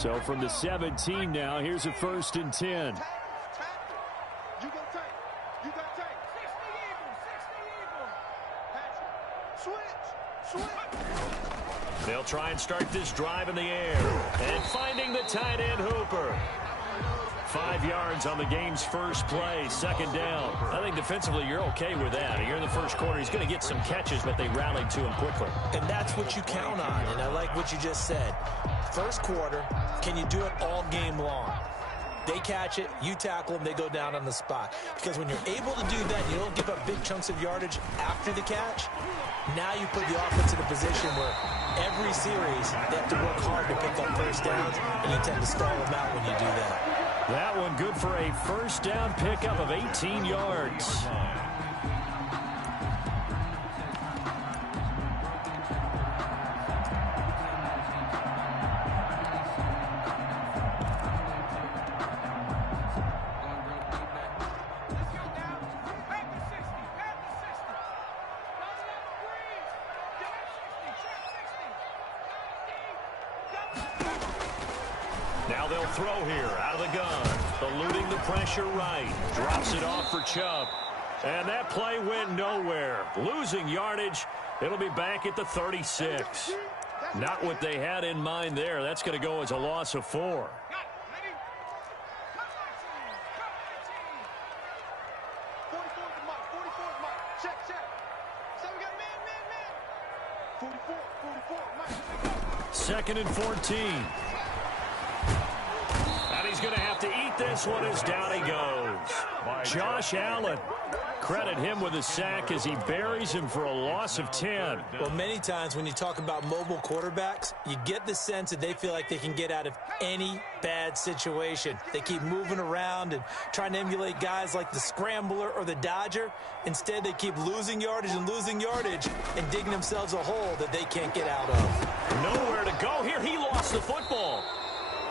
So from the 17 now, here's a 1st and 10. They'll try and start this drive in the air. And finding the tight end Hooper. 5 yards on the game's first play, 2nd down. I think defensively you're okay with that. Here in the first quarter, he's going to get some catches, but they rallied to him quickly. And that's what you count on, and I like what you just said. First quarter, can you do it all game long? They catch it, you tackle them, they go down on the spot. Because when you're able to do that, you don't give up big chunks of yardage after the catch. Now you put the offense in a position where every series they have to work hard to pick up first downs, and you tend to stall them out when you do that. That one good for a 1st down pickup of 18 yards. Now they'll throw here out of the gun. Eluding the pressure right. Drops it off for Chubb. And that play went nowhere. Losing yardage. It'll be back at the 36. Not what they had in mind there. That's going to go as a loss of 4. Second and 14. And he's going to have to eat this one as down he goes. Josh Allen. Credit him with a sack as he buries him for a loss of 10. Well, many times when you talk about mobile quarterbacks, you get the sense that they feel like they can get out of any bad situation. They keep moving around and trying to emulate guys like the Scrambler or the Dodger. Instead, they keep losing yardage and digging themselves a hole that they can't get out of. Nowhere to go here. He lost the football.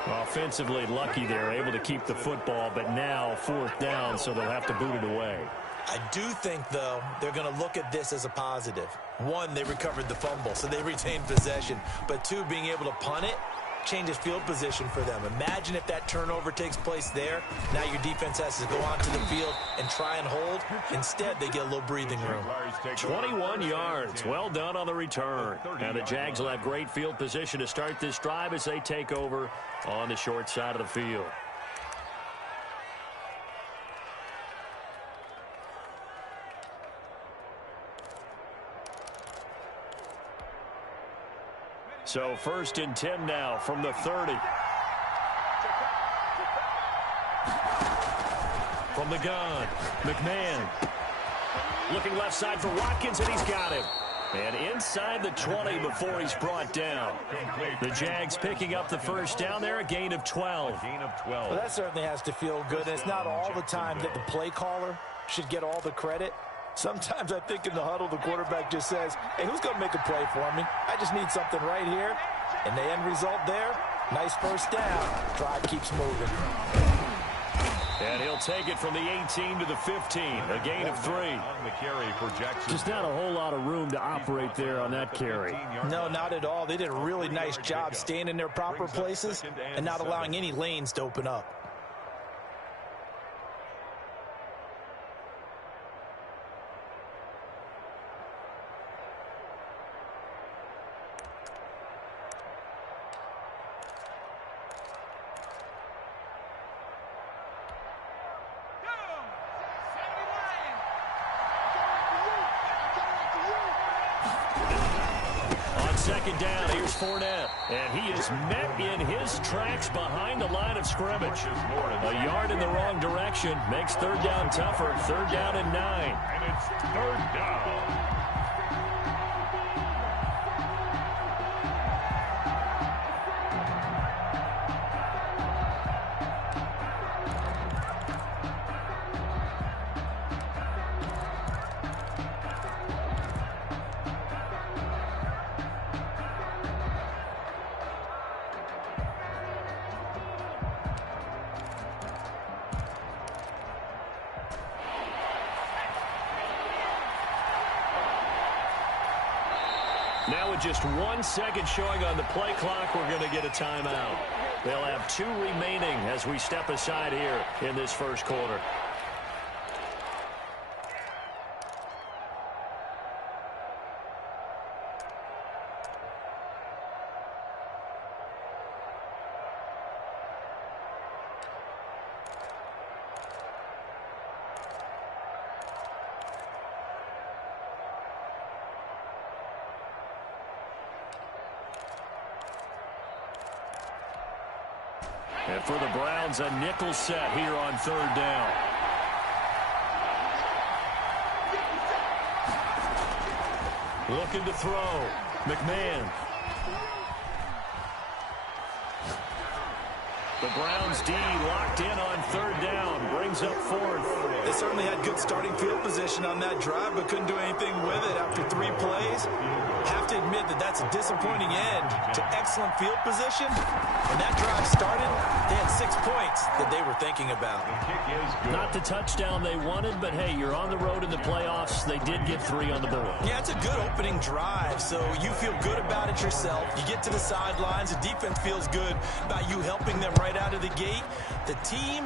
Offensively lucky they're able to keep the football, but now 4th down, so they'll have to boot it away. I do think, though, they're going to look at this as a positive. 1, they recovered the fumble, so they retained possession. But 2, being able to punt it changes field position for them. Imagine if that turnover takes place there. Now your defense has to go onto the field and try and hold. Instead, they get a little breathing room. 21 yards. Well done on the return. And the Jags will have great field position to start this drive as they take over on the short side of the field. So 1st and 10 now from the 30. From the gun, McMahon. Looking left side for Watkins, and he's got him. And inside the 20 before he's brought down. The Jags picking up the 1st down there, a gain of 12. Well, that certainly has to feel good. And it's not all the time that the play caller should get all the credit. Sometimes I think in the huddle, the quarterback just says, hey, who's going to make a play for me? I just need something right here. And the end result there, nice 1st down. Drive keeps moving. And he'll take it from the 18 to the 15, a gain of 3. Just not a whole lot of room to operate there on that carry. No, not at all. They did a really nice job staying in their proper places and not allowing any lanes to open up. Second down, here's Fournette. And he is met in his tracks behind the line of scrimmage. A yard in the wrong direction makes 3rd down tougher. 3rd down and 9. And it's 3rd down. Now with just 1 second showing on the play clock, we're going to get a timeout. They'll have 2 remaining as we step aside here in this first quarter. And for the Browns, a nickel set here on 3rd down. Looking to throw. McMahon. The Browns D locked in on 3rd down. Brings up 4th. They certainly had good starting field position on that drive, but couldn't do anything with it after 3 plays. Have to admit that that's a disappointing end to excellent field position. When that drive started, they had 6 points that they were thinking about. Not the touchdown they wanted, but hey, you're on the road in the playoffs. They did get 3 on the board. Yeah, it's a good opening drive, so you feel good about it yourself. You get to the sidelines, the defense feels good about you helping them right out of the gate. The team,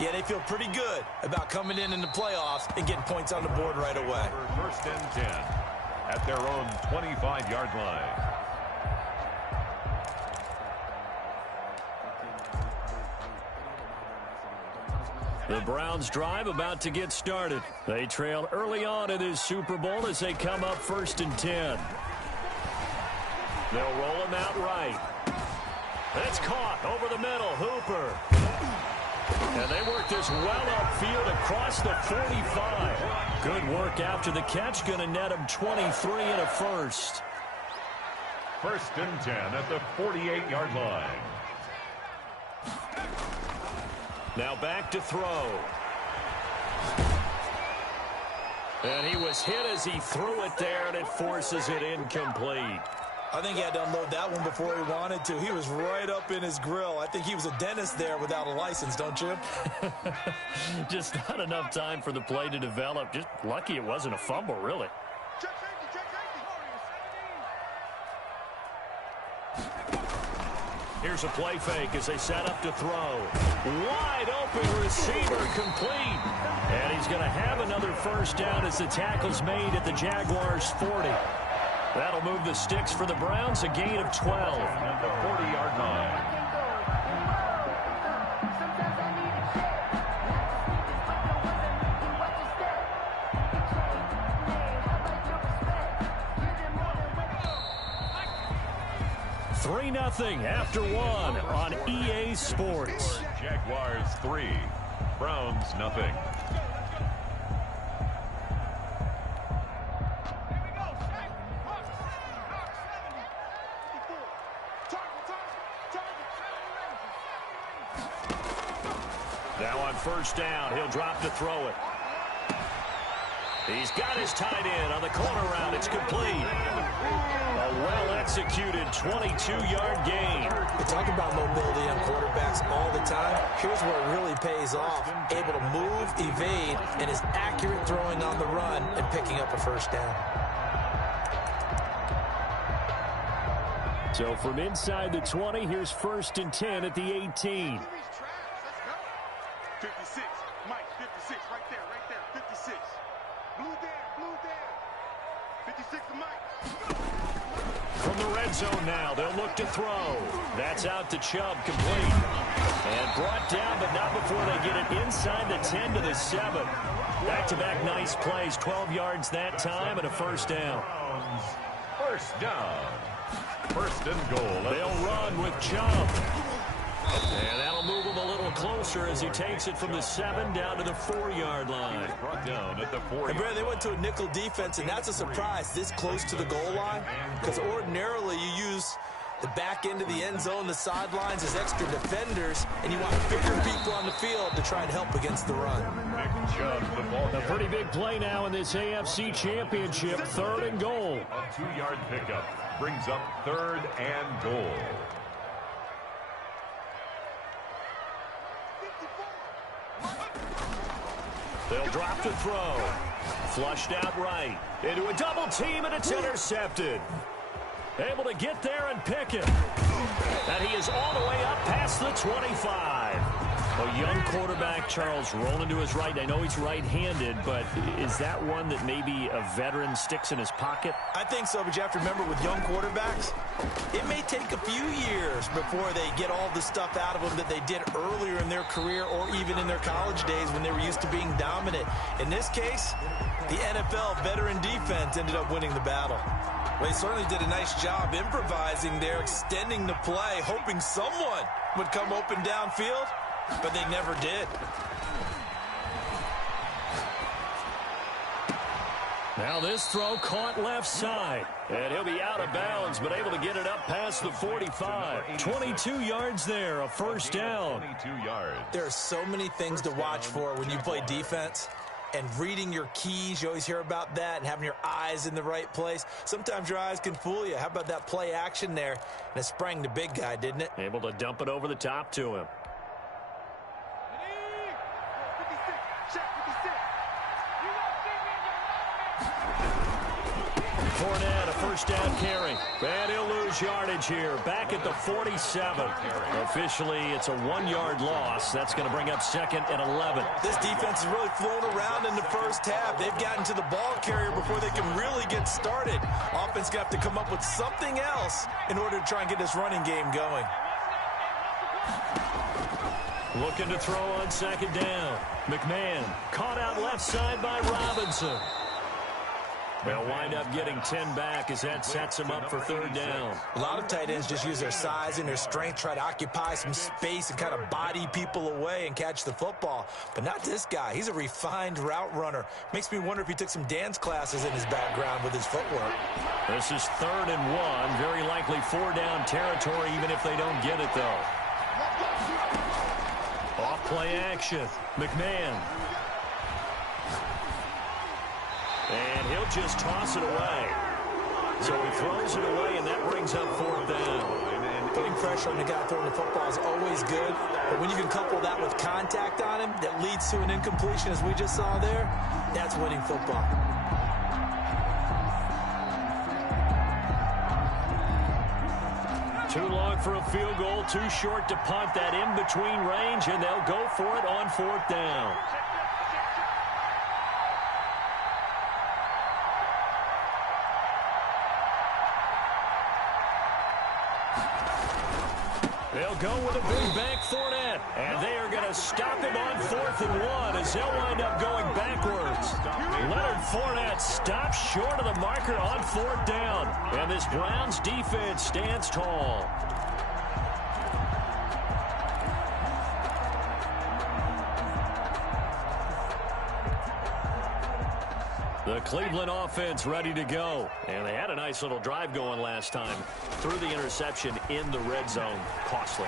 yeah, they feel pretty good about coming in the playoffs and getting points on the board right away. First and 10 at their own 25-yard line. The Browns drive about to get started. They trail early on in this Super Bowl as they come up 1st and 10. They'll roll him out right. It's caught over the middle. Hooper. And they work this well upfield across the 45. Good work after the catch. Going to net him 23 and a first. First and 10 at the 48-yard line. Now back to throw. And he was hit as he threw it there, and it forces it incomplete. I think he had to unload that one before he wanted to. He was right up in his grill. I think he was a dentist there without a license, don't you? Just not enough time for the play to develop. Just lucky it wasn't a fumble, really. Here's a play fake as they set up to throw. Wide open receiver complete. And he's going to have another first down as the tackle's made at the Jaguars' 40. That'll move the sticks for the Browns, a gain of 12. At the 40-yard line. Three 0 after 1 on EA Sports. Jaguars 3, Browns 0. Now on first down, he'll drop to throw it. He's got his tight end on the corner route. It's complete. A well-executed 22-yard gain. We talk about mobility on quarterbacks all the time. Here's where it really pays off. Able to move, evade, and is accurate throwing on the run and picking up a first down. So from inside the 20, here's 1st and 10 at the 18. 56, Mike, 56, right there, 56. Blue down, 56 to Mike. From the red zone now, they'll look to throw. That's out to Chubb, complete. And brought down, but not before they get it inside the 10 to the 7. Back-to-back nice plays, 12 yards that time and a first down. First down. First and goal. They'll run with Chubb. And that'll move him a little closer as he takes it from the 7 down to the 4-yard line. Brought down at the 4. And Brad, they went to a nickel defense, and that's a surprise this close to the goal line, because ordinarily you use the back end of the end zone, the sidelines as extra defenders, and you want bigger people on the field to try and help against the run. Nick Chubb, the ball. A pretty big play now in this AFC Championship, 3rd and goal. A 2-yard pickup brings up 3rd and goal. They'll drop to throw. Flushed out right. Into a double team, and it's intercepted. Able to get there and pick it. And he is all the way up past the 25. A young quarterback, Charles, rolling to his right. I know he's right-handed, but is that one that maybe a veteran sticks in his pocket? I think so, but you have to remember with young quarterbacks, it may take a few years before they get all the stuff out of them that they did earlier in their career or even in their college days when they were used to being dominant. In this case, the NFL veteran defense ended up winning the battle. Well, he certainly did a nice job improvising there, extending the play, hoping someone would come open downfield, but they never did. Now this throw caught left side. And he'll be out of bounds, but able to get it up past the 45. 22 yards there, a first down. 22 yards. There are so many things to watch for when you play defense. And reading your keys, you always hear about that, and having your eyes in the right place. Sometimes your eyes can fool you. How about that play action there? And it sprang the big guy, didn't it? Able to dump it over the top to him. Fournette, a first down carry. And he'll lose yardage here. Back at the 47. Officially, it's a 1-yard loss. That's going to bring up 2nd and 11. This defense has really flown around in the first half. They've gotten to the ball carrier before they can really get started. Offense going to have to come up with something else in order to try and get this running game going. Looking to throw on 2nd down. McMahon caught out left side by Robinson. They'll wind up getting 10 back as that sets him up for 3rd down. A lot of tight ends just use their size and their strength, try to occupy some space and kind of body people away and catch the football. But not this guy. He's a refined route runner. Makes me wonder if he took some dance classes in his background with his footwork. This is 3rd and 1. Very likely 4-down territory even if they don't get it, though. Off play action. McMahon. And he'll just toss it away. So he throws it away, and that brings up 4th down. Putting pressure on the guy throwing the football is always good. But when you can couple that with contact on him that leads to an incompletion, as we just saw there, that's winning football. Too long for a field goal, too short to punt. That in-between range, and they'll go for it on 4th down. They'll go with a big bank Fournette, and they are going to stop him on 4th and 1 as they'll wind up going backwards. Leonard Fournette stops short of the marker on 4th down, and this Browns defense stands tall. The Cleveland offense ready to go. And they had a nice little drive going last time. Threw the interception in the red zone. Costly.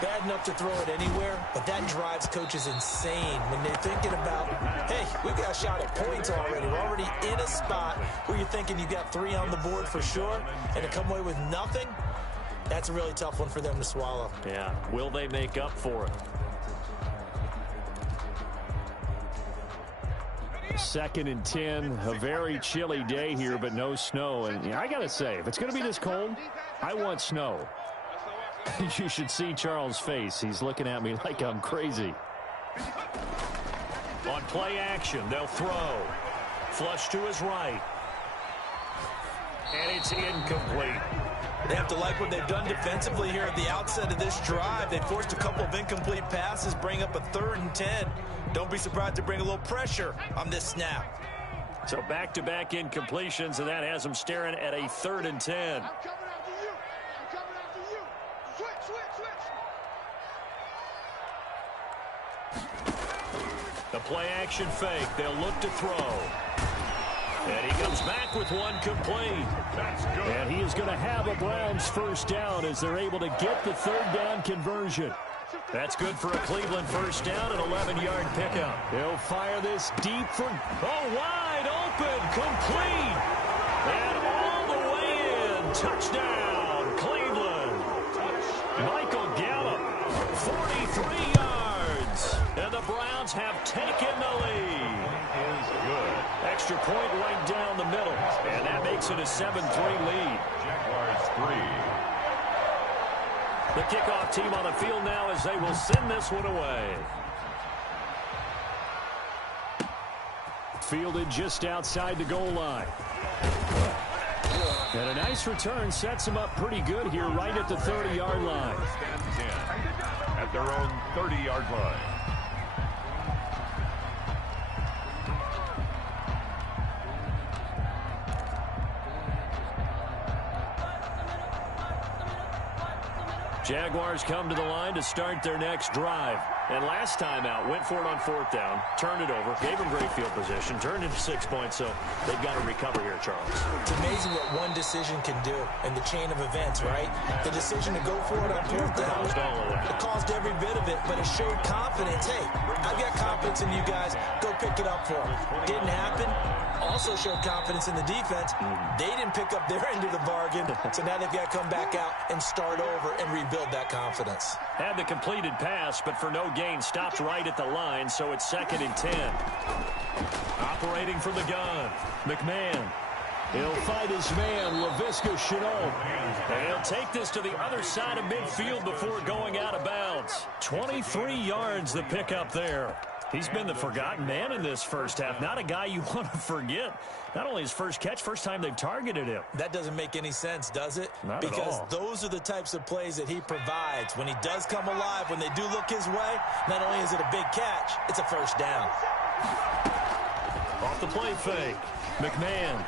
Bad enough to throw it anywhere, but that drives coaches insane when they're thinking about, hey, we've got a shot at points already. We're already in a spot where you're thinking you got 3 on the board for sure, and to come away with nothing, that's a really tough one for them to swallow. Yeah. Will they make up for it? 2nd and 10, a very chilly day here, but no snow. And I got to say, if it's going to be this cold, I want snow. You should see Charles' face. He's looking at me like I'm crazy. On play action, they'll throw. Flush to his right. And it's incomplete. They have to like what they've done defensively here at the outset of this drive. They forced a couple of incomplete passes, bring up a 3rd and 10. Don't be surprised to bring a little pressure on this snap. So back-to-back incompletions, and that has them staring at a 3rd and 10. I'm coming after you. I'm coming after you. Switch. The play action fake. They'll look to throw. And he comes back with one complete. That's good. And he is going to have a Browns first down as they're able to get the 3rd down conversion. That's good for a Cleveland first down, an 11-yard pickup. They'll fire this deep for, wide open, complete. And all the way in, touchdown, Cleveland. Michael Gallup, 43 yards. And the Browns have taken the lead. Is good. Extra point right down the middle. And that makes it a 7-3 lead. Jaguars 3. The kickoff team on the field now as they will send this one away. Fielded just outside the goal line. And a nice return sets them up pretty good here right at the 30-yard line. Stand 10 at their own 30-yard line. Jaguars come to the line to start their next drive. And last time out, went for it on 4th down, turned it over, gave them great field position, turned into 6 points, so they've got to recover here, Charles. It's amazing what one decision can do in the chain of events, right? The decision to go for it on 4th down, it caused every bit of it, but it showed confidence. Hey, I've got confidence in you guys. Go pick it up for them. Didn't happen. Also showed confidence in the defense. They didn't pick up their end of the bargain, so now they've got to come back out and start over and rebuild that confidence. Had the completed pass, but for no gain, stopped right at the line, so it's 2nd and 10. Operating from the gun, McMahon. He'll fight his man, Laviska Shenault. And he'll take this to the other side of midfield before going out of bounds. 23 yards the pickup there. He's been the forgotten man in this first half. Not a guy you want to forget. Not only his first catch, first time they've targeted him. That doesn't make any sense, does it? Not because at all. Those are the types of plays that he provides. When he does come alive, when they do look his way, not only is it a big catch, it's a first down. Off the play fake. McMahon.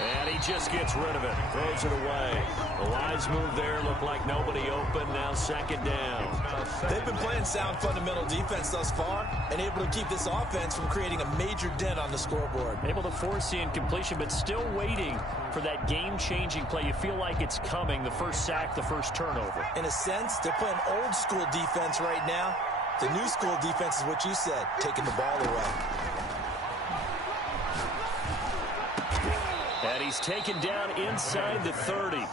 And he just gets rid of it. Throws it away. The wise move there. Looked like nobody open. Now 2nd down. They've been playing sound fundamental defense thus far and able to keep this offense from creating a major dent on the scoreboard. Able to force the incompletion, but still waiting for that game-changing play. You feel like it's coming. The first sack, the first turnover. In a sense, they're playing old school defense right now. The new school defense is what you said, taking the ball away. And he's taken down inside the 30.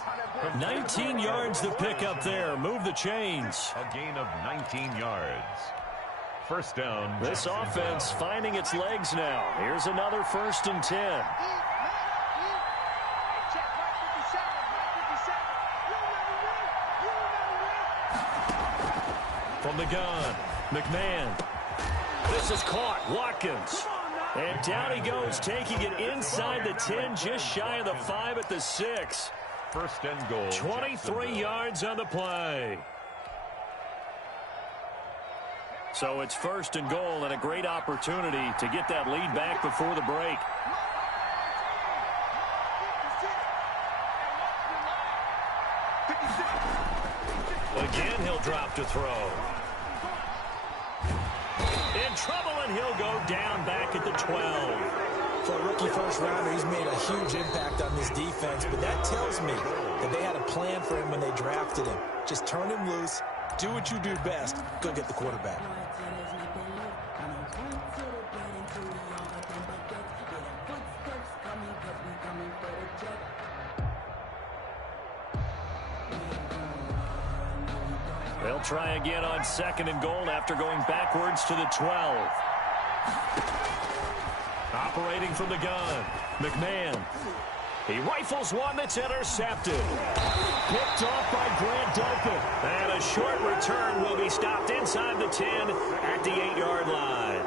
19 yards to pick up there. Move the chains. A gain of 19 yards. First down. This offense finding its legs now. Here's another 1st and 10. From the gun, McMahon. This is caught. Watkins. And down he goes, taking it inside the 10, just shy of the 5 at the 6. First and goal. 23 yards on the play. So it's 1st and goal and a great opportunity to get that lead back before the break. Again, he'll drop to throw. In trouble, and he'll go down back at the 12. For a rookie first-rounder, he's made a huge impact on this defense, but that tells me that they had a plan for him when they drafted him. Just turn him loose, do what you do best, go get the quarterback. They'll try again on 2nd and goal after going backwards to the 12. Operating from the gun, McMahon. He rifles one that's intercepted. Picked off by Grant Delpit. And a short return will be stopped inside the 10 at the 8-yard line.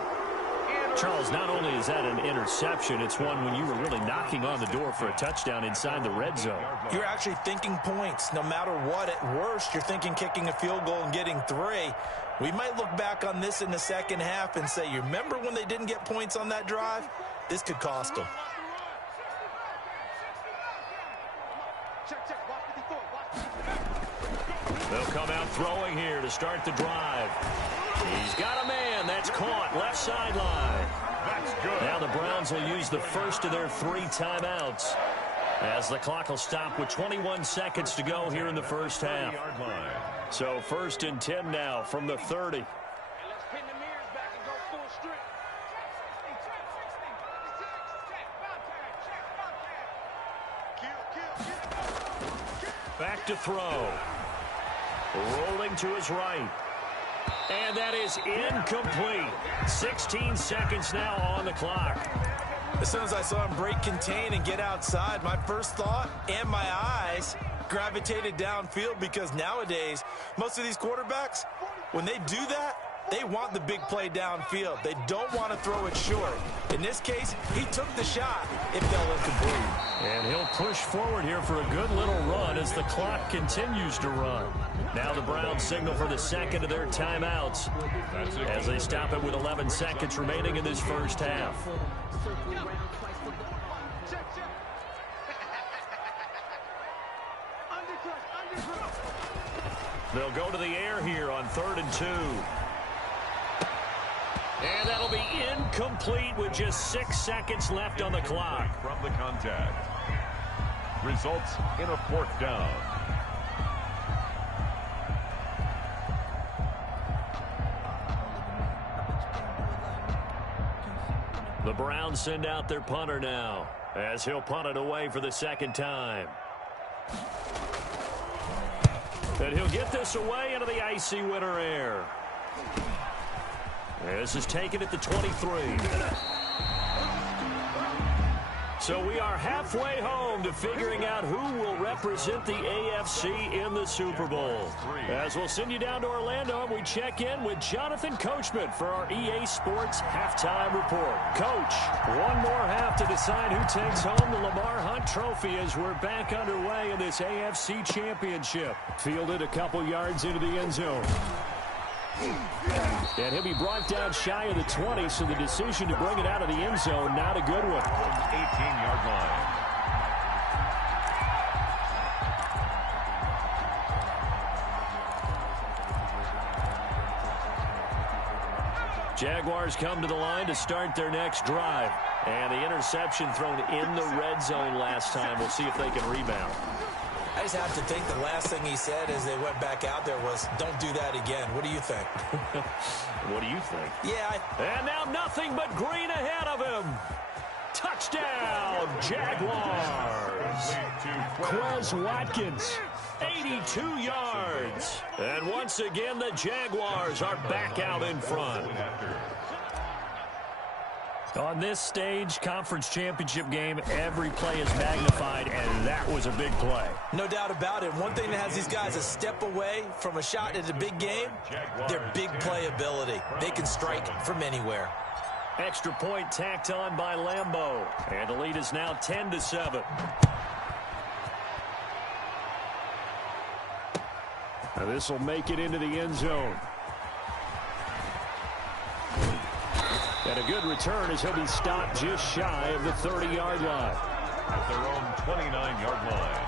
Charles, not only is that an interception, it's one when you were really knocking on the door for a touchdown inside the red zone. You're actually thinking points. No matter what, at worst, you're thinking kicking a field goal and getting 3. We might look back on this in the second half and say, you remember when they didn't get points on that drive? This could cost them. They'll come out throwing here to start the drive. He's got a man. That's caught. Left sideline. That's good. Now the Browns will use the first of their 3 timeouts as the clock will stop with 21 seconds to go here in the first half. So 1st and 10 now from the 30. Back to throw. Rolling to his right. And that is incomplete. 16 seconds now on the clock. As soon as I saw him break contain and get outside, my first thought and my eyes gravitated downfield, because nowadays, most of these quarterbacks, when they do that, they want the big play downfield. They don't want to throw it short. In this case, he took the shot. It fell incomplete. And he'll push forward here for a good little run as the clock continues to run. Now the Browns signal for the second of their timeouts as they stop it with 11 seconds remaining in this first half. They'll go to the air here on 3rd and 2. And that'll be incomplete with just 6 seconds left on the clock. From the contact. Results in a 4th down. The Browns send out their punter now as he'll punt it away for the second time. And he'll get this away into the icy winter air. This is taken at the 23. So we are halfway home to figuring out who will represent the AFC in the Super Bowl. As we'll send you down to Orlando, we check in with Jonathan Coachman for our EA Sports Halftime Report. Coach, one more half to decide who takes home the Lamar Hunt Trophy as we're back underway in this AFC Championship. Fielded a couple yards into the end zone. And he'll be brought down shy of the 20, so the decision to bring it out of the end zone, not a good one. 18-yard line. Jaguars come to the line to start their next drive. And the interception thrown in the red zone last time. We'll see if they can rebound. I just have to think the last thing he said as they went back out there was, don't do that again. What do you think? What do you think? Yeah. And now nothing but green ahead of him. Touchdown, Jaguars. Quez Watkins, 82 yards. And once again, the Jaguars are back out in front. On this stage, conference championship game, every play is magnified, and that was a big play. No doubt about it. One thing that has these guys a step away from a shot at a big game, their big play ability. They can strike from anywhere. Extra point tacked on by Lambeau, and the lead is now 10-7. Now this will make it into the end zone. And a good return as he'll be stopped just shy of the 30-yard line. At their own 29-yard line.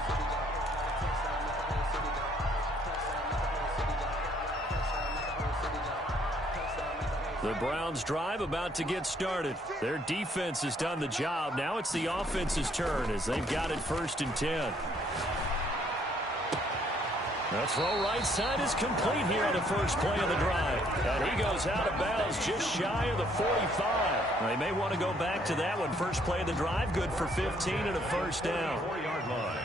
The Browns drive about to get started. Their defense has done the job. Now it's the offense's turn as they've got it 1st and 10. The throw right side is complete here on the first play of the drive. And he goes out of bounds just shy of the 45. They may want to go back to that one. First play of the drive, good for 15 and a first down. 4-yard line.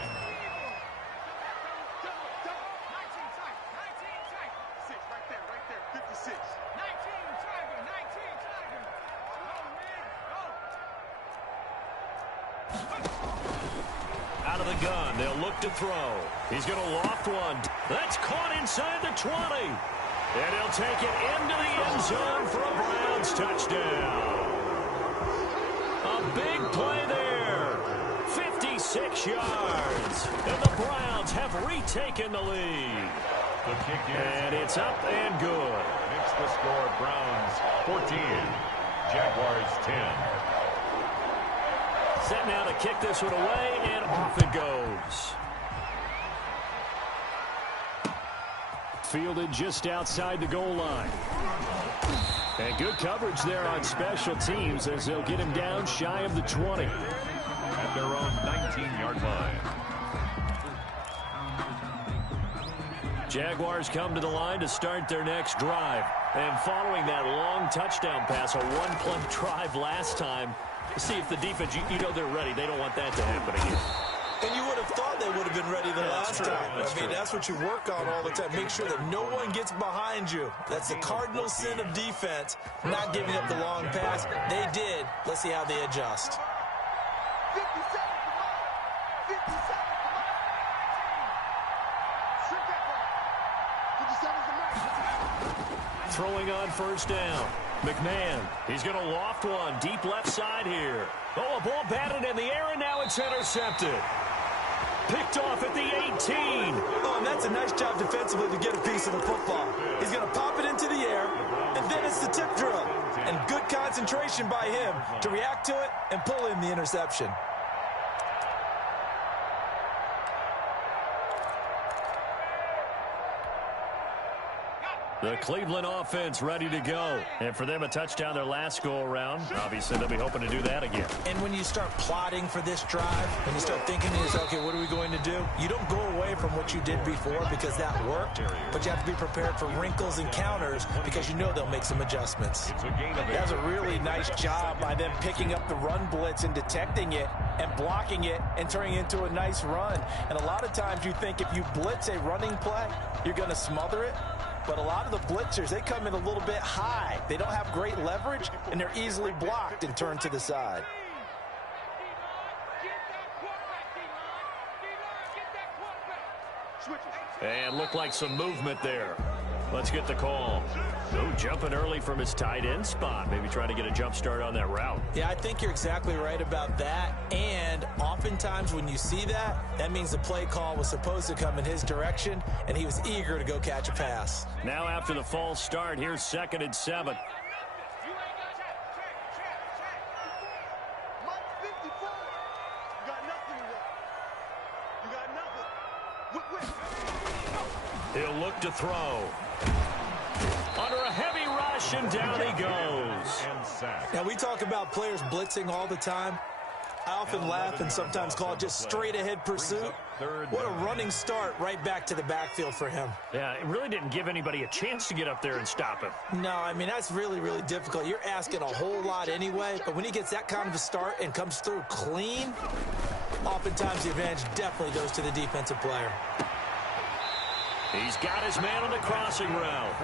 Out of the gun, they'll look to throw. He's going to loft one. That's caught inside the 20. And he'll take it into the end zone for a Browns touchdown. A big play there. 56 yards. And the Browns have retaken the lead. The kick is, and it's up and good. Makes the score Browns 14, Jaguars 10. Set now to kick this one away, and off it goes. Fielded just outside the goal line. And good coverage there on special teams as they'll get him down shy of the 20. At their own 19-yard line. Jaguars come to the line to start their next drive. And following that long touchdown pass, a one-play drive last time, see if the defense, you know they're ready. They don't want that to happen again. And you would have thought they would have been ready the last time. I mean, that's what you work on all the time. Make sure that no one gets behind you. That's the cardinal sin of defense, not giving up the long pass. They did. Let's see how they adjust. Throwing on first down. McMahon, he's going to loft one deep left side here. Oh, a ball batted in the air, and now it's intercepted. Picked off at the 18. Oh, and that's a nice job defensively to get a piece of the football. He's going to pop it into the air, and then it's the tip drill. And good concentration by him to react to it and pull in the interception. The Cleveland offense ready to go. And for them, a touchdown their last go-around. Obviously, they'll be hoping to do that again. And when you start plotting for this drive, when you start thinking to yourself, okay, what are we going to do? You don't go away from what you did before because that worked, but you have to be prepared for wrinkles and counters because you know they'll make some adjustments. That was a really nice job by them picking up the run blitz and detecting it and blocking it and turning it into a nice run. And a lot of times you think if you blitz a running play, you're going to smother it. But a lot of the blitzers, they come in a little bit high. They don't have great leverage, and they're easily blocked and turned to the side. And looked like some movement there. Let's get the call. Oh, jumping early from his tight end spot. Maybe trying to get a jump start on that route. Yeah, I think you're exactly right about that. And oftentimes when you see that, that means the play call was supposed to come in his direction, and he was eager to go catch a pass. Now after the false start, here's 2nd and 7. He'll look to throw. Under a heavy rush, and down he goes. Now, we talk about players blitzing all the time. I often laugh and sometimes call it just straight-ahead pursuit. What a running start right back to the backfield for him. Yeah, it really didn't give anybody a chance to get up there and stop him. No, I mean, that's really, really difficult. You're asking a whole lot anyway, but when he gets that kind of a start and comes through clean, oftentimes the advantage definitely goes to the defensive player. He's got his man on the crossing route.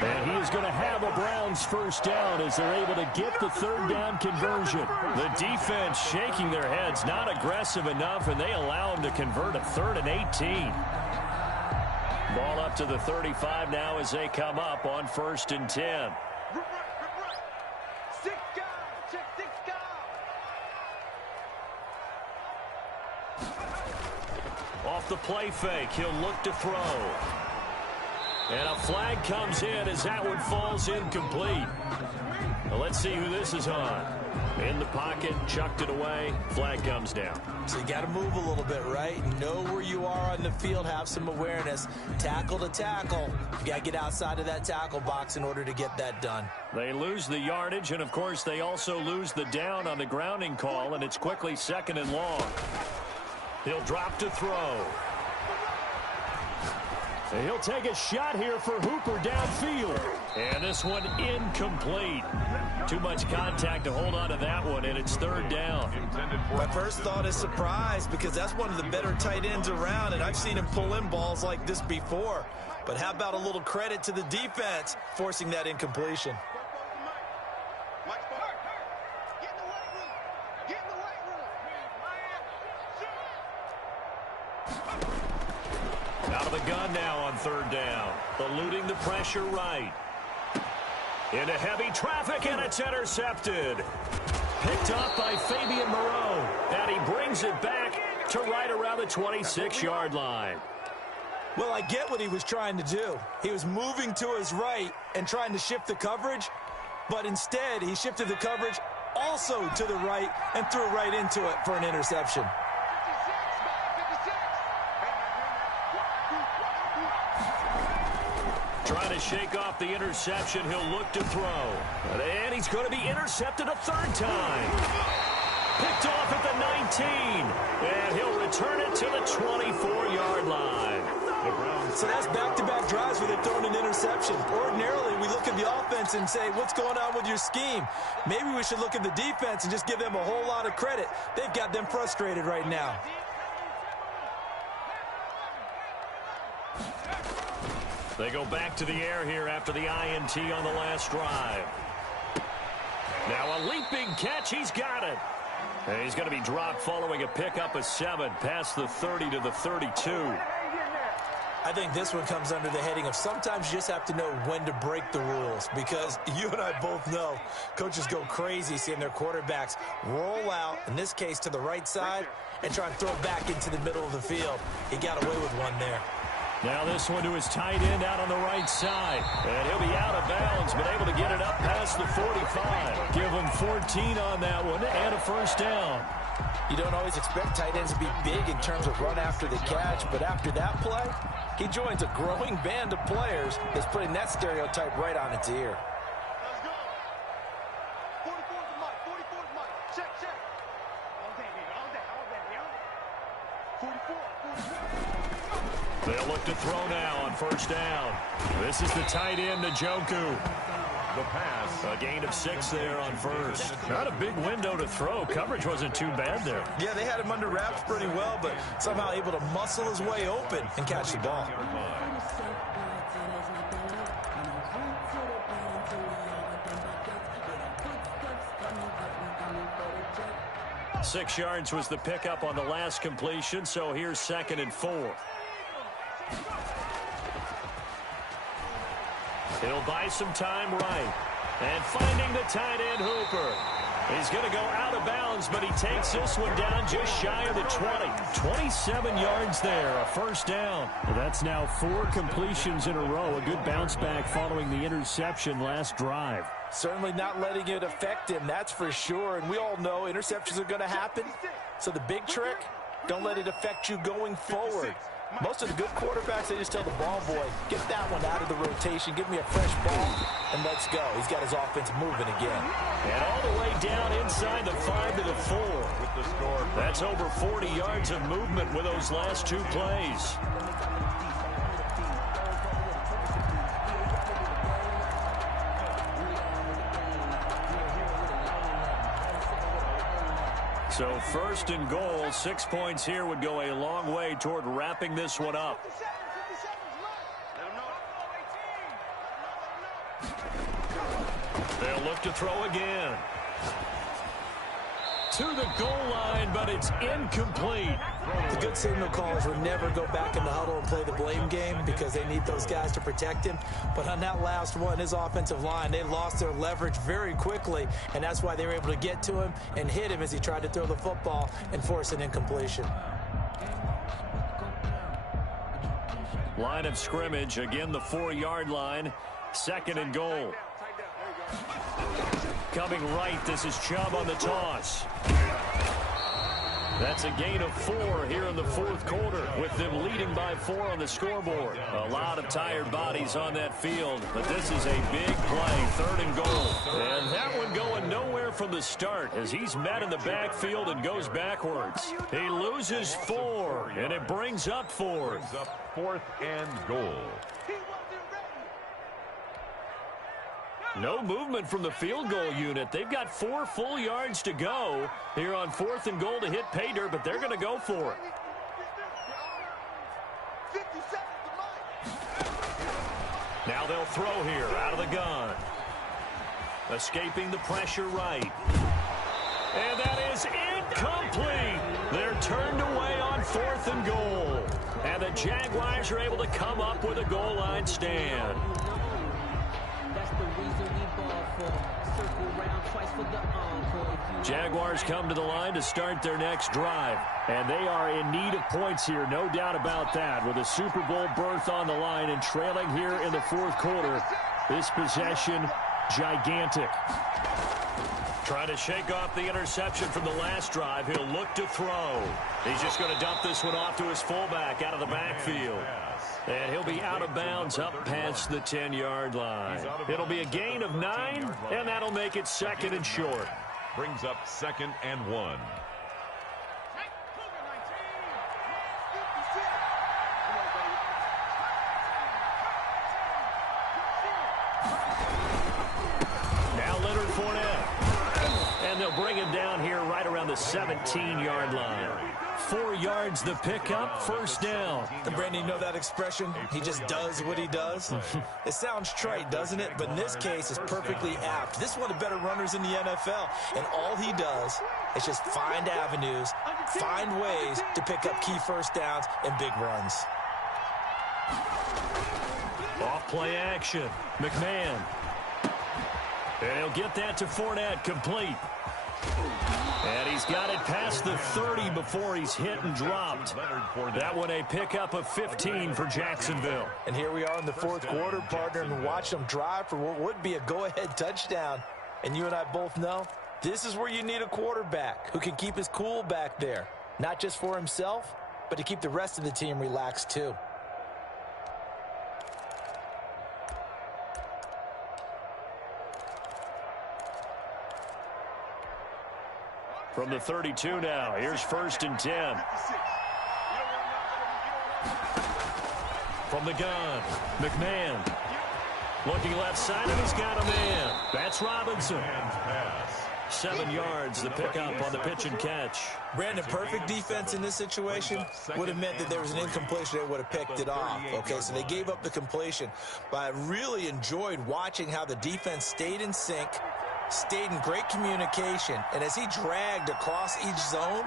And he is going to have a Browns first down as they're able to get the 3rd down conversion. The defense shaking their heads, not aggressive enough, and they allow him to convert a 3rd and 18. Ball up to the 35 now as they come up on 1st and 10. Off the play fake, he'll look to throw. And a flag comes in as that one falls incomplete. Well, let's see who this is on. In the pocket, chucked it away, flag comes down. So you got to move a little bit, right? Know where you are on the field, have some awareness. Tackle to tackle. You got to get outside of that tackle box in order to get that done. They lose the yardage, and of course they also lose the down on the grounding call, and it's quickly 2nd and long. He'll drop to throw. And he'll take a shot here for Hooper downfield. And this one incomplete. Too much contact to hold on to that one, and it's 3rd down. My first thought is surprise because that's one of the better tight ends around, and I've seen him pull in balls like this before. But how about a little credit to the defense forcing that incompletion? Out of the gun now on 3rd down. Eluding the pressure right. Into heavy traffic, and it's intercepted. Picked up by Fabian Moreau. And he brings it back to right around the 26-yard line. Well, I get what he was trying to do. He was moving to his right and trying to shift the coverage, but instead he shifted the coverage also to the right and threw right into it for an interception. Trying to shake off the interception. He'll look to throw. And he's going to be intercepted a 3rd time. Picked off at the 19. And he'll return it to the 24-yard line. So that's back-to-back drives where they've thrown an interception. Ordinarily, we look at the offense and say, what's going on with your scheme? Maybe we should look at the defense and just give them a whole lot of credit. They've got them frustrated right now. They go back to the air here after the INT on the last drive. Now a leaping catch. He's got it. And he's going to be dropped following a pickup of 7 past the 30 to the 32. I think this one comes under the heading of sometimes you just have to know when to break the rules, because you and I both know coaches go crazy seeing their quarterbacks roll out, in this case to the right side, and try and throw it back into the middle of the field. He got away with one there. Now this one to his tight end out on the right side. And he'll be out of bounds, but able to get it up past the 45. Give him 14 on that one and a first down. You don't always expect tight ends to be big in terms of run after the catch, but after that play, he joins a growing band of players that's putting that stereotype right on its ear. Let's go. 44's the mic. 44's mic. Check, check. All day, baby. All day, all day, all day. 44. They'll look to throw now on first down. This is the tight end, Njoku. The pass. A gain of 6 there on first. Not a big window to throw. Coverage wasn't too bad there. Yeah, they had him under wraps pretty well, but somehow able to muscle his way open and catch the ball. 6 yards was the pickup on the last completion, so here's 2nd and 4. He'll buy some time right. And finding the tight end, Hooper. He's going to go out of bounds, but he takes this one down just shy of the 20. 27 yards there, a first down. Well, that's now 4 completions in a row. A good bounce back following the interception last drive. Certainly not letting it affect him, that's for sure. And we all know interceptions are going to happen. So the big trick, don't let it affect you going forward. Most of the good quarterbacks, they just tell the ball boy, get that one out of the rotation, give me a fresh ball, and let's go. He's got his offense moving again. And all the way down inside the 5 to the 4. With the score. That's over 40 yards of movement with those last 2 plays. So 1st and goal, 6 points here would go a long way toward wrapping this one up. They'll look to throw again. To the goal line, but it's incomplete. The good signal callers would never go back in the huddle and play the blame game because they need those guys to protect him. But on that last one, his offensive line, they lost their leverage very quickly, and that's why they were able to get to him and hit him as he tried to throw the football and force an incompletion. Line of scrimmage, again the 4-yard line, 2nd and goal. Coming right, this is Chubb on the toss. That's a gain of 4 here in the 4th quarter, with them leading by 4 on the scoreboard. A lot of tired bodies on that field, but this is a big play, 3rd and goal. And that one going nowhere from the start as he's met in the backfield and goes backwards. He loses 4, and it brings up 4th. Brings up 4th and goal. No movement from the field goal unit. They've got 4 full yards to go here on 4th and goal to hit pay dirt, but they're going to go for it. Now they'll throw here out of the gun. Escaping the pressure right. And that is incomplete. They're turned away on 4th and goal. And the Jaguars are able to come up with a goal line stand. Jaguars come to the line to start their next drive, and they are in need of points here, no doubt about that. With a Super Bowl berth on the line and trailing here in the 4th quarter, this possession gigantic. Trying to shake off the interception from the last drive. He'll look to throw. He's just going to dump this one off to his fullback out of the backfield. And he'll be out of bounds up past the 10-yard line. It'll be a gain of 9, and that'll make it 2nd and short. Brings up 2nd and 1. And they'll bring him down here right around the 17-yard line. 4 yards the pickup, first down. And Brandon, you know that expression? He just does what he does? It sounds trite, doesn't it? But in this case, it's perfectly apt. This is one of the better runners in the NFL. And all he does It's just find avenues, find ways to pick up key first downs and big runs. Off play action. McMahon. And he'll get that to Fournette, complete. And he's got it past the 30 before he's hit and dropped. That one a pickup of 15 for Jacksonville. And here we are in the fourth quarter, partner, and watch them drive for what would be a go-ahead touchdown. And you and I both know this is where you need a quarterback who can keep his cool back there. Not just for himself, but to keep the rest of the team relaxed too. From the 32 now, here's 1st and 10. From the gun, McMahon. Looking left side, and he's got a man. That's Robinson. 7 yards, the pickup on the pitch and catch. Brandon, perfect defense in this situation would have meant that there was an incompletion. They would have picked it off. Okay, so they gave up the completion. But I really enjoyed watching how the defense stayed in sync, stayed in great communication, and as he dragged across each zone,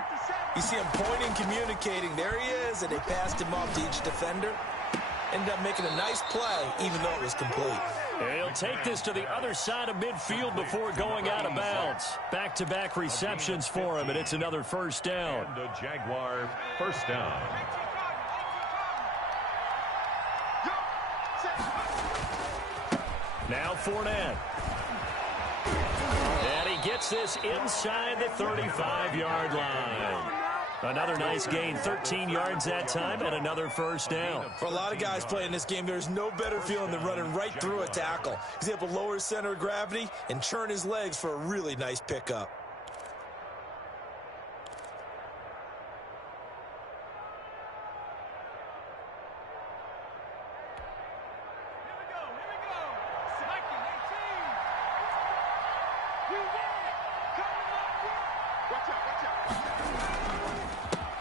you see him pointing, communicating. There he is, and they passed him off to each defender. Ended up making a nice play, even though it was complete. He'll take this to the other side of midfield before going out of bounds. Back-to-back receptions for him, and it's another first down. And a Jaguar first down. Now Fournette. And he gets this inside the 35-yard line. Another nice gain, 13 yards that time, and another first down. For a lot of guys playing this game, there's no better feeling than running right through a tackle. He's able to lower his center of gravity and churn his legs for a really nice pickup.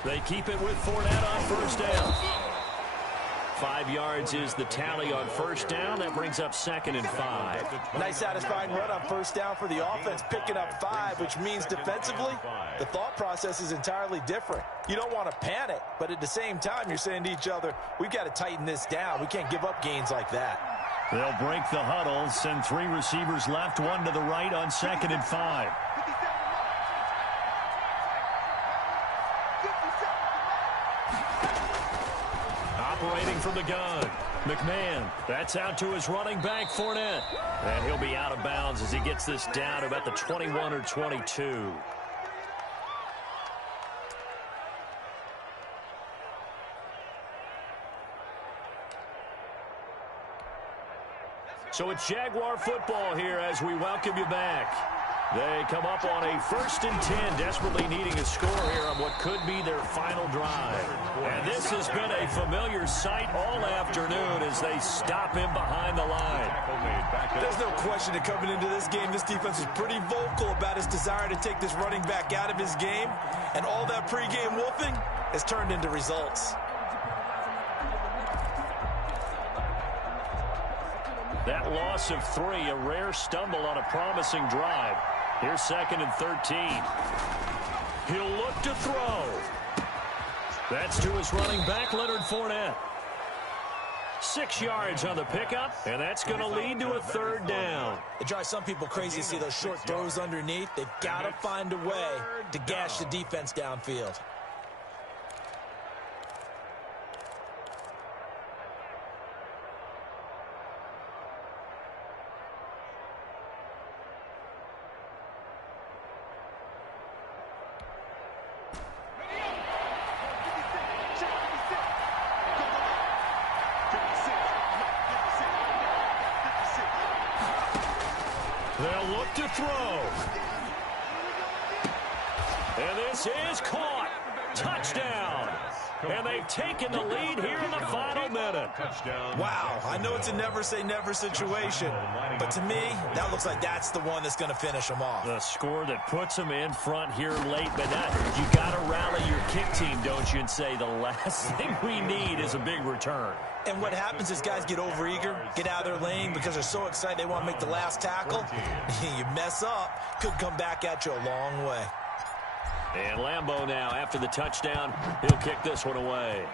They keep it with Fournette on first down. 5 yards is the tally on first down. That brings up 2nd and 5. Nice satisfying run on first down for the offense, picking up 5, which means defensively, the thought process is entirely different. You don't want to panic, but at the same time, you're saying to each other, we've got to tighten this down. We can't give up gains like that. They'll break the huddle, send 3 receivers left, 1 to the right on 2nd and 5. Operating from the gun, McMahon. That's out to his running back, Fournette. And he'll be out of bounds as he gets this down to about the 21 or 22. So it's Jaguar football here as we welcome you back. They come up on a 1st and 10, desperately needing a score here on what could be their final drive. And this has been a familiar sight all afternoon as they stop him behind the line. There's no question that coming into this game, this defense is pretty vocal about its desire to take this running back out of his game. And all that pregame wolfing has turned into results. That loss of 3, a rare stumble on a promising drive. Here's 2nd and 13. He'll look to throw. That's to his running back, Leonard Fournette. 6 yards on the pickup, and that's going to lead to a 3rd down. It drives some people crazy to see those short throws underneath. They've got to find a way to gash the defense downfield. They'll look to throw. And this is caught. Touchdown. And they've taken the lead here in the final minute. Wow, I know it's a never-say-never situation, but to me, that looks like that's the one that's going to finish them off. The score that puts them in front here late, but you got to rally your kick team, don't you, and say the last thing we need is a big return. And what happens is guys get overeager, get out of their lane because they're so excited they want to make the last tackle. You mess up, could come back at you a long way. And Lambeau now, after the touchdown, he'll kick this one away.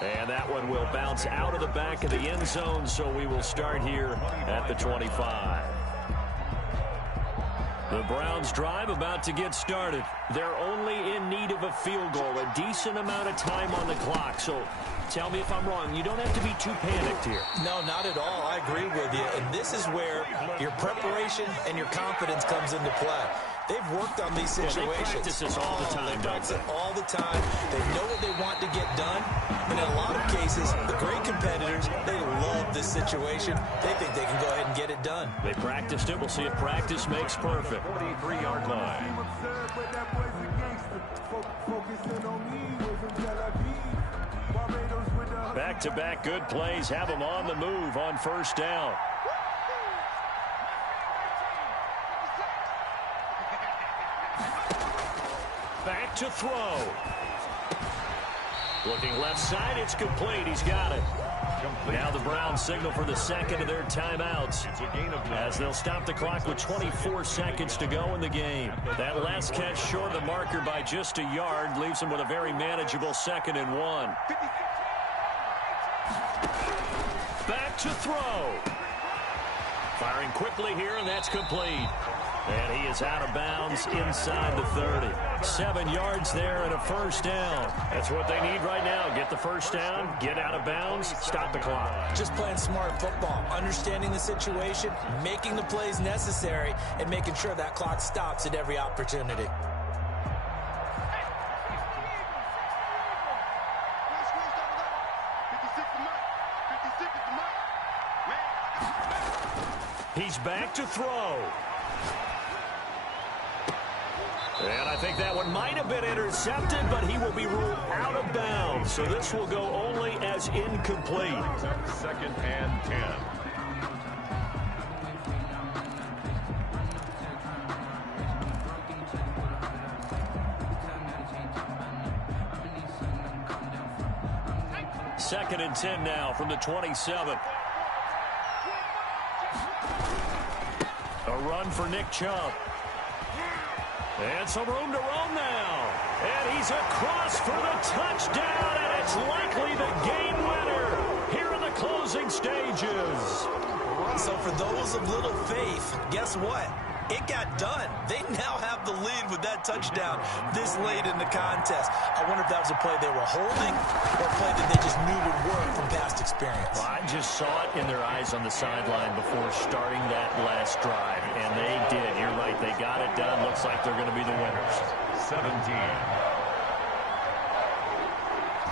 And that one will bounce out of the back of the end zone, so we will start here at the 25. The Browns drive about to get started. They're only in need of a field goal, a decent amount of time on the clock. So tell me if I'm wrong. You don't have to be too panicked here. No, not at all. I agree with you. And this is where your preparation and your confidence comes into play. They've worked on these situations. They practice this all the time. They practice it all the time. They know what they want to get done. And in a lot of cases, the great competitors, they love this situation. They think they can go ahead and get it done. They practiced it. We'll see if practice makes perfect. 43-yard line. Back-to-back good plays have them on the move on first down. Back to throw. Looking left side, it's complete. He's got it. Now the Browns signal for the second of their timeouts as they'll stop the clock with 24 seconds to go in the game. That last catch short of the marker by just a yard leaves them with a very manageable 2nd and 1. Back to throw. Firing quickly here, and that's complete. And he is out of bounds inside the 30. 7 yards there and a first down. That's what they need right now. Get the first down, get out of bounds, stop the clock. Just playing smart football, understanding the situation, making the plays necessary, and making sure that clock stops at every opportunity. He's back to throw. And I think that one might have been intercepted, but he will be ruled out of bounds. So this will go only as incomplete. 2nd and 10. Second and 10 now from the 27. A run for Nick Chubb. And some room to roam now. And he's across for the touchdown, and it's likely the game winner here in the closing stages. So for those of little faith, guess what? It got done. They now have the lead with that touchdown this late in the contest. I wonder if that was a play they were holding or a play that they just knew would work from past experience. Well, I just saw it in their eyes on the sideline before starting that last drive, and they did. You're right. They got it done. Looks like they're going to be the winners. 17.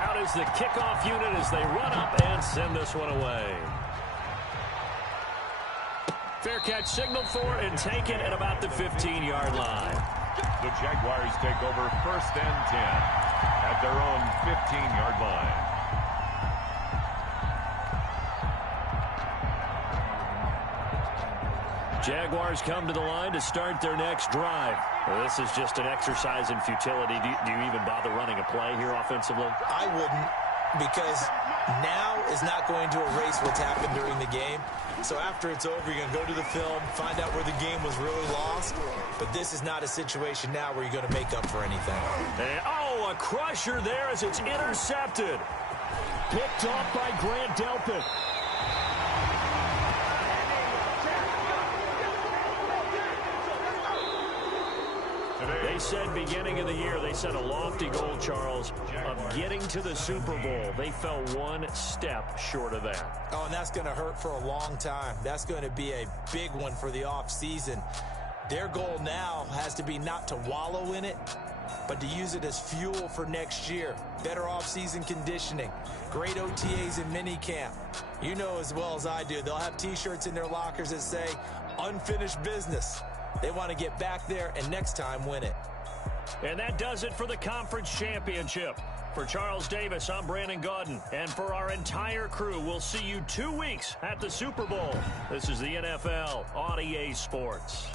Out is the kickoff unit as they run up and send this one away. Fair catch signaled for and taken at about the 15-yard line. The Jaguars take over 1st and 10 at their own 15-yard line. Jaguars come to the line to start their next drive. Well, this is just an exercise in futility. Do you even bother running a play here offensively? I wouldn't, because now is not going to erase what's happened during the game. So after it's over, you're going to go to the film, find out where the game was really lost. But this is not a situation now where you're going to make up for anything. And, a crusher there as it's intercepted. Picked off by Grant Delpit. They said beginning of the year, they set a lofty goal, Charles, of getting to the Super Bowl. They fell one step short of that. Oh, and that's going to hurt for a long time. That's going to be a big one for the offseason. Their goal now has to be not to wallow in it, but to use it as fuel for next year. Better offseason conditioning, great OTAs and minicamp. You know as well as I do, they'll have T-shirts in their lockers that say, unfinished business. They want to get back there and next time win it. And that does it for the conference championship. For Charles Davis, I'm Brandon Gaudin. And for our entire crew, we'll see you 2 weeks at the Super Bowl. This is the NFL on EA Sports.